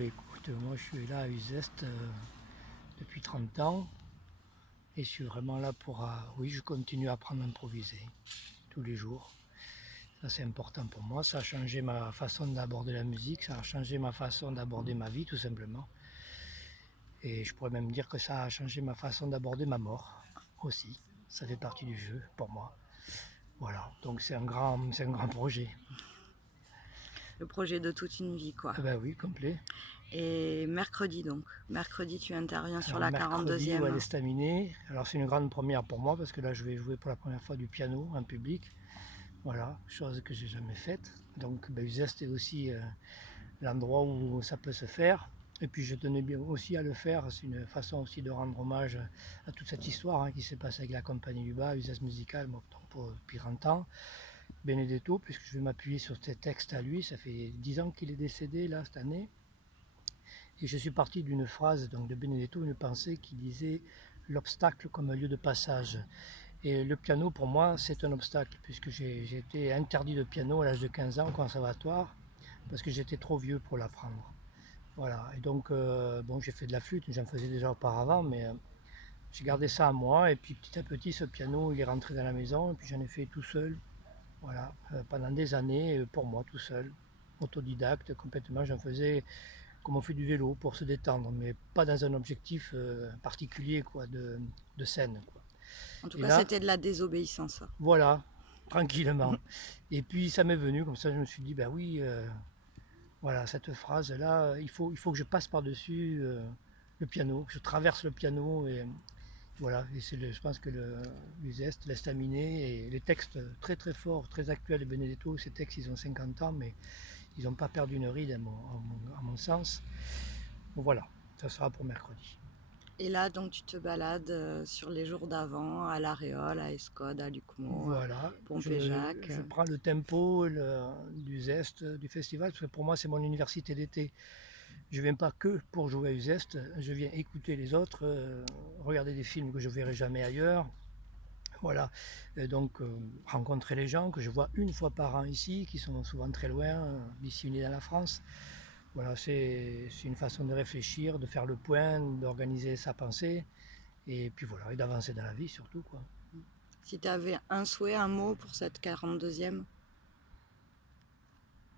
Écoute, moi je suis là à Uzeste depuis 30 ans et je suis vraiment là pour... oui, je continue à apprendre à improviser tous les jours. Ça c'est important pour moi, ça a changé ma façon d'aborder la musique, ça a changé ma façon d'aborder ma vie tout simplement. Et je pourrais même dire que ça a changé ma façon d'aborder ma mort aussi. Ça fait partie du jeu pour moi. Voilà, donc c'est un grand projet. Le projet de toute une vie, quoi. Ah ben oui, complet. Et mercredi tu interviens sur Alors la mercredi, ouais, 42e. l'estaminet. Alors c'est une grande première pour moi parce que là je vais jouer pour la première fois du piano en public. Voilà, chose que j'ai jamais faite. Donc Uzeste est aussi l'endroit où ça peut se faire. Et puis je tenais bien aussi à le faire. C'est une façon aussi de rendre hommage à toute cette histoire qui s'est passée avec la compagnie du bas, Uzeste Musical, depuis 30 ans. Benedetto, puisque je vais m'appuyer sur ses textes à lui. Ça fait 10 ans qu'il est décédé là cette année. Et je suis parti d'une phrase donc, de Benedetto, une pensée qui disait l'obstacle comme un lieu de passage. Et le piano, pour moi, c'est un obstacle, puisque j'ai été interdit de piano à l'âge de 15 ans au conservatoire, parce que j'étais trop vieux pour l'apprendre. Voilà, et donc, bon, j'ai fait de la flûte, j'en faisais déjà auparavant, mais j'ai gardé ça à moi, et puis petit à petit, ce piano, il est rentré dans la maison, et puis j'en ai fait tout seul, voilà, pendant des années, pour moi, tout seul, autodidacte, complètement, j'en faisais comme on fait du vélo pour se détendre, mais pas dans un objectif particulier quoi, de scène. Quoi. En tout Et cas, là, c'était de la désobéissance. voilà, tranquillement. Et puis ça m'est venu, comme ça je me suis dit, ben oui, voilà, cette phrase-là, il faut que je passe par-dessus le piano, que je traverse le piano, et voilà, et je pense que le zeste, l'estaminet, et les textes très très forts, très actuels de Benedetto, ces textes ils ont 50 ans, mais ils n'ont pas perdu une ride à mon sens. Bon, voilà, ça sera pour mercredi. Et là, donc, tu te balades sur les jours d'avant, à l'Aréole, à Escode, à Lucmont, à Voilà, Pompéjac. je prends le tempo du zeste du festival, parce que pour moi c'est mon université d'été. Je viens pas que pour jouer à Uzeste, je viens écouter les autres, regarder des films que je verrai jamais ailleurs. Voilà, et donc rencontrer les gens que je vois une fois par an ici, qui sont souvent très loin, d'ici dans la France. Voilà, c'est une façon de réfléchir, de faire le point, d'organiser sa pensée, et puis voilà, et d'avancer dans la vie surtout, quoi. Si tu avais un souhait, un mot pour cette 42e.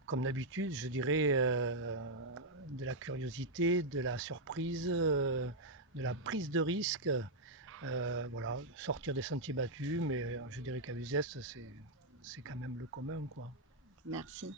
Comme d'habitude, je dirais de la curiosité, de la surprise, de la prise de risque. Voilà, sortir des sentiers battus, mais je dirais qu'à Uzès, c'est quand même le commun, quoi. Merci.